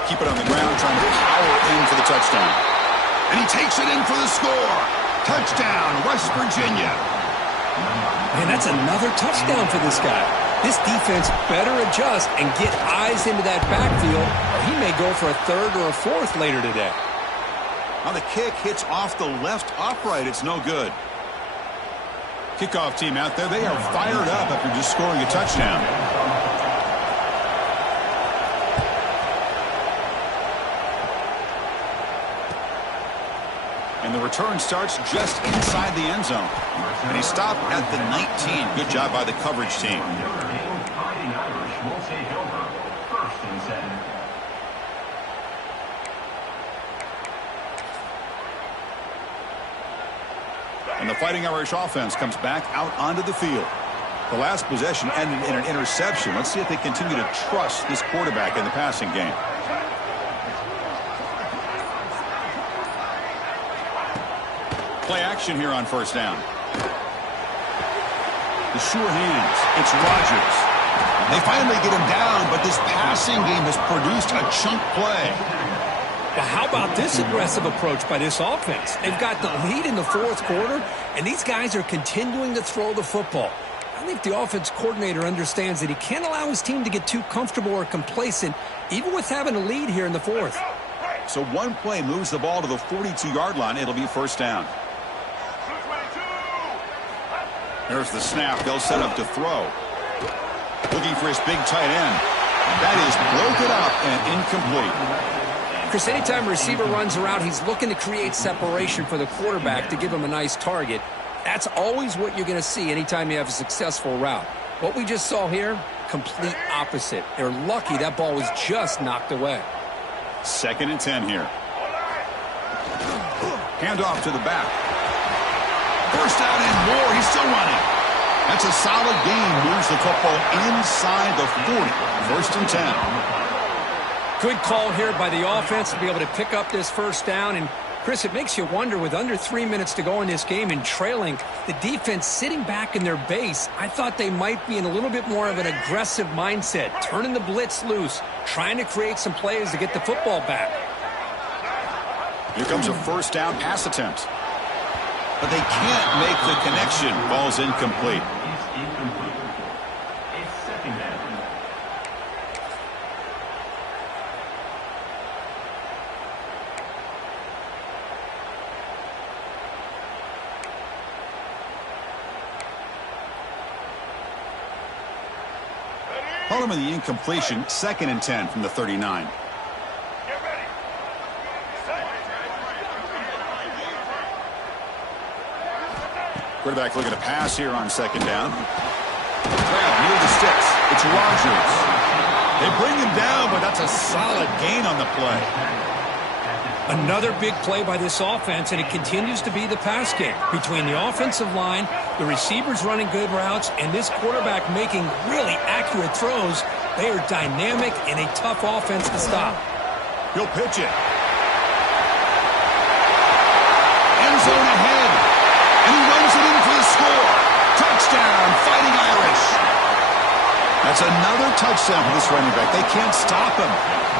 Keep it on the ground, trying to power in for the touchdown. And he takes it in for the score. Touchdown, West Virginia. Man, that's another touchdown for this guy. This defense better adjust and get eyes into that backfield, or he may go for a 3rd or a 4th later today. Now the kick hits off the left upright. It's no good. Kickoff team out there, they are fired up after just scoring a touchdown. And the return starts just inside the end zone. And he stopped at the 19. Good job by the coverage team. And the Fighting Irish offense comes back out onto the field. The last possession ended in an interception. Let's see if they continue to trust this quarterback in the passing game. Play action here on 1st down. The sure hands. It's Rodgers. They finally get him down, but this passing game has produced a chunk play. Well, how about this aggressive approach by this offense? They've got the lead in the 4th quarter, and these guys are continuing to throw the football. I think the offense coordinator understands that he can't allow his team to get too comfortable or complacent, even with having a lead here in the 4th. So one play moves the ball to the 42-yard line. It'll be 1st down. There's the snap. They'll set up to throw. Looking for his big tight end. That is broken up and incomplete. Chris, anytime a receiver runs a route, he's looking to create separation for the quarterback to give him a nice target. That's always what you're going to see anytime you have a successful route. What we just saw here, complete opposite. They're lucky that ball was just knocked away. 2nd and 10 here. Handoff to the back. 1st down and more. He's still running. That's a solid gain. Moves the football inside the 40. 1st and 10. Good call here by the offense to be able to pick up this 1st down. And, Chris, it makes you wonder, with under 3 minutes to go in this game and trailing, the defense sitting back in their base, I thought they might be in a little bit more of an aggressive mindset, turning the blitz loose, trying to create some plays to get the football back. Here comes a 1st down pass attempt. But they can't make the connection. Ball's incomplete. Following the incompletion, 2nd and 10 from the 39. Quarterback looking to pass here on 2nd down. Grab near the sticks. It's Rodgers. They bring him down, but that's a solid gain on the play. Another big play by this offense, and it continues to be the pass game. Between the offensive line, the receivers running good routes, and this quarterback making really accurate throws, they are dynamic and a tough offense to stop. He'll pitch it. End zone ahead. And he runs it in for the score. Touchdown, Fighting Irish. That's another touchdown for this running back. They can't stop him.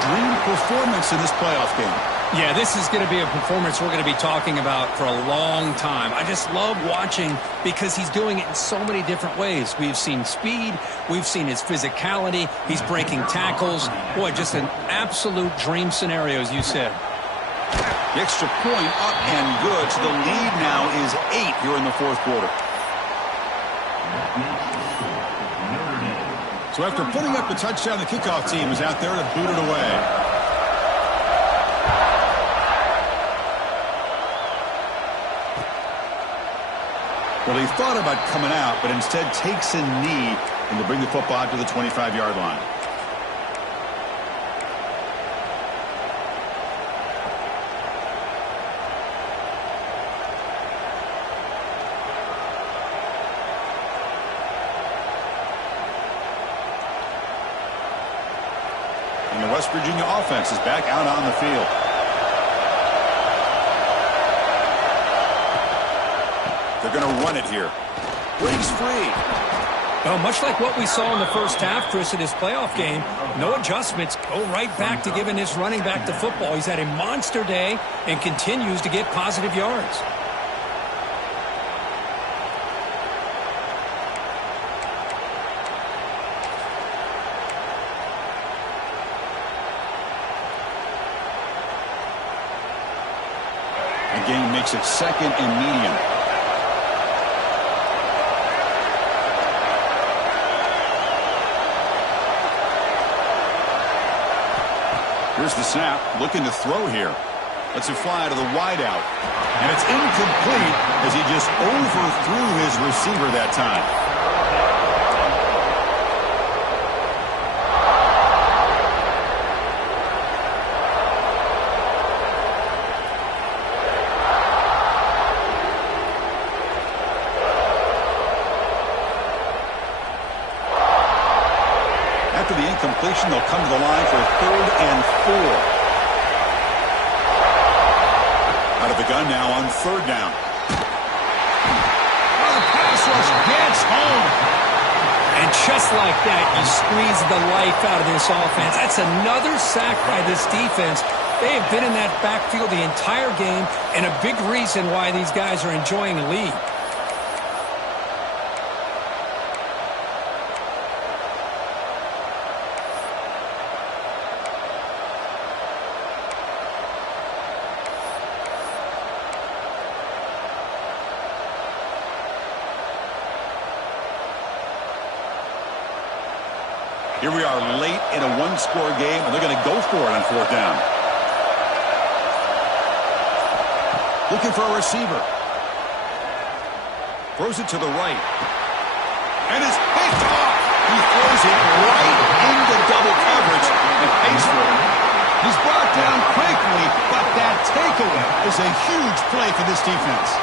Dream performance in this playoff game. Yeah, this is going to be a performance we're going to be talking about for a long time. I just love watching because he's doing it in so many different ways. We've seen speed. We've seen his physicality. He's breaking tackles. Boy, just an absolute dream scenario, as you said. The extra point up and good. So the lead now is 8 here in the 4th quarter. So after putting up the touchdown, the kickoff team is out there to boot it away. Well, he thought about coming out, but instead takes a knee and to bring the football out to the 25-yard line. And the West Virginia offense is back out on the field. They're going to run it here. Breaks free. Well, much like what we saw in the first half, Chris, in his playoff game, no adjustments. Go right back to giving his running back the football. He's had a monster day and continues to get positive yards. The game makes it 2nd and medium. Here's the snap, looking to throw here. Lets it fly to the wideout. And it's incomplete as he just overthrew his receiver that time. After the incompletion, they'll come to the line for 3rd and 4. Out of the gun now on 3rd down. Oh, the pass rush gets home. And just like that, you squeeze the life out of this offense. That's another sack by this defense. They have been in that backfield the entire game, and a big reason why these guys are enjoying the lead. Here we are late in a one-score game, and they're going to go for it on 4th down. Looking for a receiver. Throws it to the right. And it's picked off. He throws it right into double coverage and pays for it. He's brought down quickly, but that takeaway is a huge play for this defense.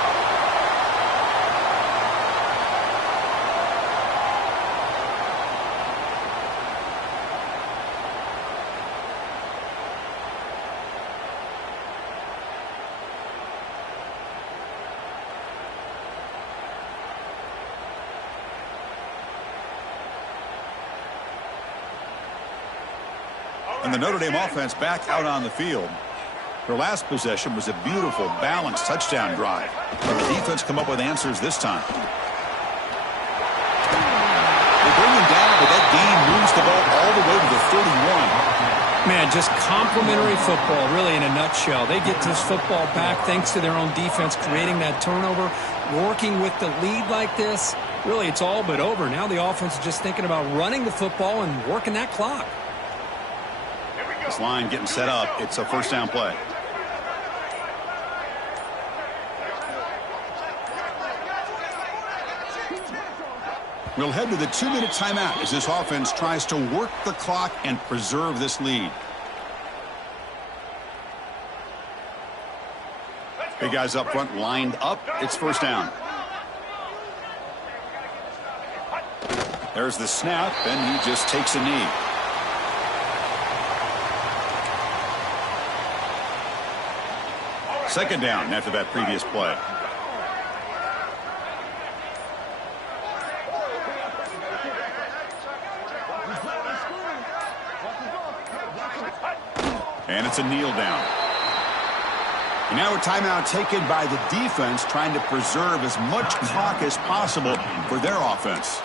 And the Notre Dame offense back out on the field. Their last possession was a beautiful, balanced touchdown drive. But the defense come up with answers this time. They bring him down, but that gain moves the ball all the way to the 31. Man, just complimentary football, really, in a nutshell. They get this football back thanks to their own defense creating that turnover, working with the lead like this. Really, it's all but over. Now the offense is just thinking about running the football and working that clock. This line getting set up. It's a 1st down play. We'll head to the 2-minute timeout as this offense tries to work the clock and preserve this lead. Big guys up front lined up. It's 1st down. There's the snap, and he just takes a knee. Second down after that previous play. And it's a kneel down. And now a timeout taken by the defense, trying to preserve as much clock as possible for their offense.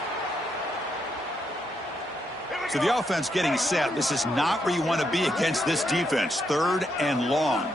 So the offense getting set. This is not where you want to be against this defense. 3rd and long.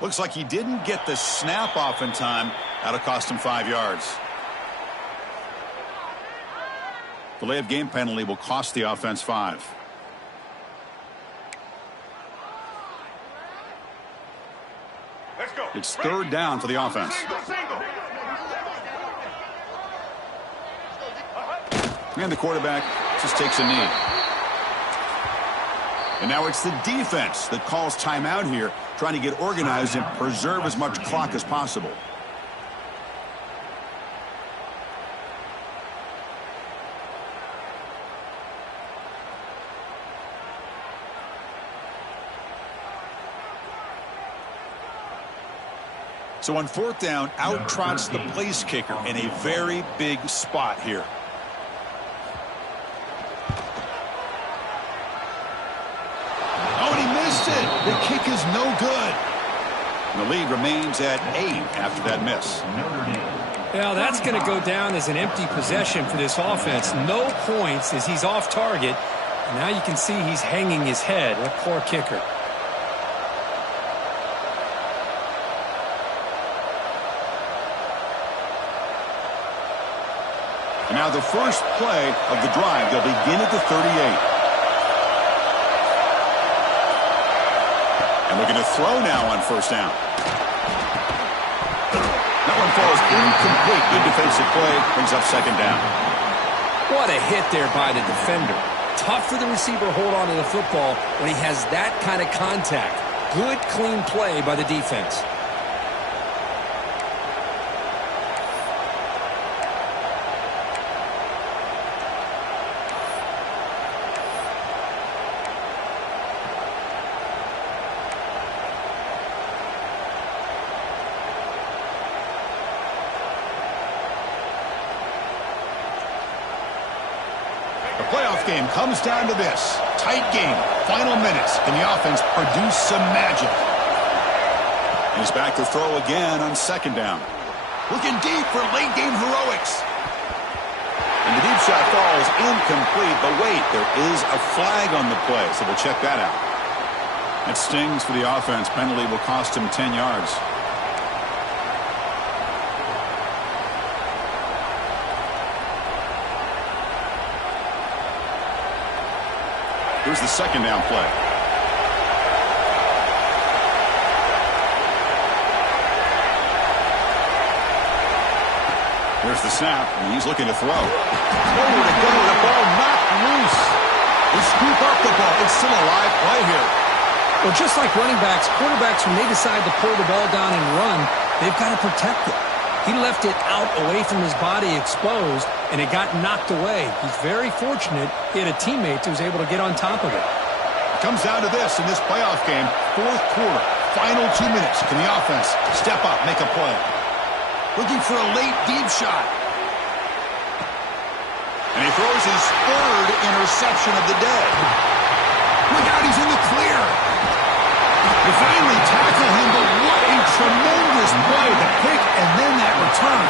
Looks like he didn't get the snap off in time. That'll cost him 5 yards. Delay of game penalty will cost the offense 5. It's 3rd down for the offense. And the quarterback just takes a knee. And now it's the defense that calls timeout here, trying to get organized and preserve as much clock as possible. So on fourth down, out trots the place kicker in a very big spot here. Oh, and he missed it. The kick is no good. And the lead remains at 8 after that miss. Well, that's going to go down as an empty possession for this offense. No points as he's off target. And now you can see he's hanging his head. A poor kicker. And now the first play of the drive. They'll begin at the 38. And looking to throw now on first down. That one falls incomplete. Good defensive play. Brings up second down. What a hit there by the defender. Tough for the receiver to hold on to the football when he has that kind of contact. Good, clean play by the defense. Playoff game comes down to this. Tight game. Final minutes. Can the offense produce some magic? He's back to throw again on second down. Looking deep for late game heroics. And the deep shot falls incomplete. But wait, there is a flag on the play, so we'll check that out. That stings for the offense. Penalty will cost him 10 yards. Here's the second down play. Here's the snap, and he's looking to throw. Nowhere to go. The ball knocked loose. They scoop up the ball. It's still a live play here. Well, just like running backs, quarterbacks, when they decide to pull the ball down and run, they've got to protect it. He left it out away from his body exposed, and it got knocked away. He's very fortunate he had a teammate who was able to get on top of it. It comes down to this in this playoff game. Fourth quarter, final 2 minutes. Can the offense step up, make a play? Looking for a late deep shot. And he throws his third interception of the day. Look out, he's in the clear. They finally tackle him, but what a tremendous play. The pick and then that return.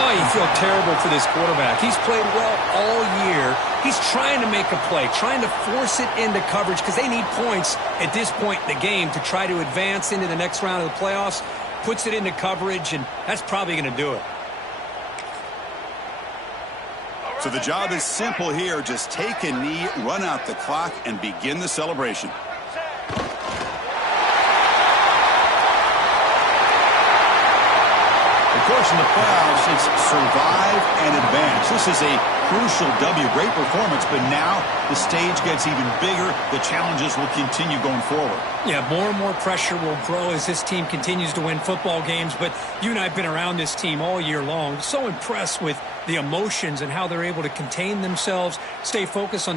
Oh, you feel terrible for this quarterback. He's played well all year. He's trying to make a play, trying to force it into coverage because they need points at this point in the game to try to advance into the next round of the playoffs. Puts it into coverage, and that's probably going to do it. So the job is simple here. Just take a knee, run out the clock, and begin the celebration. Of course, in the playoffs, it's survive and advance. This is a crucial W. Great performance, but now the stage gets even bigger. The challenges will continue going forward. Yeah, more and more pressure will grow as this team continues to win football games, but you and I have been around this team all year long. So impressed with the emotions and how they're able to contain themselves, stay focused on the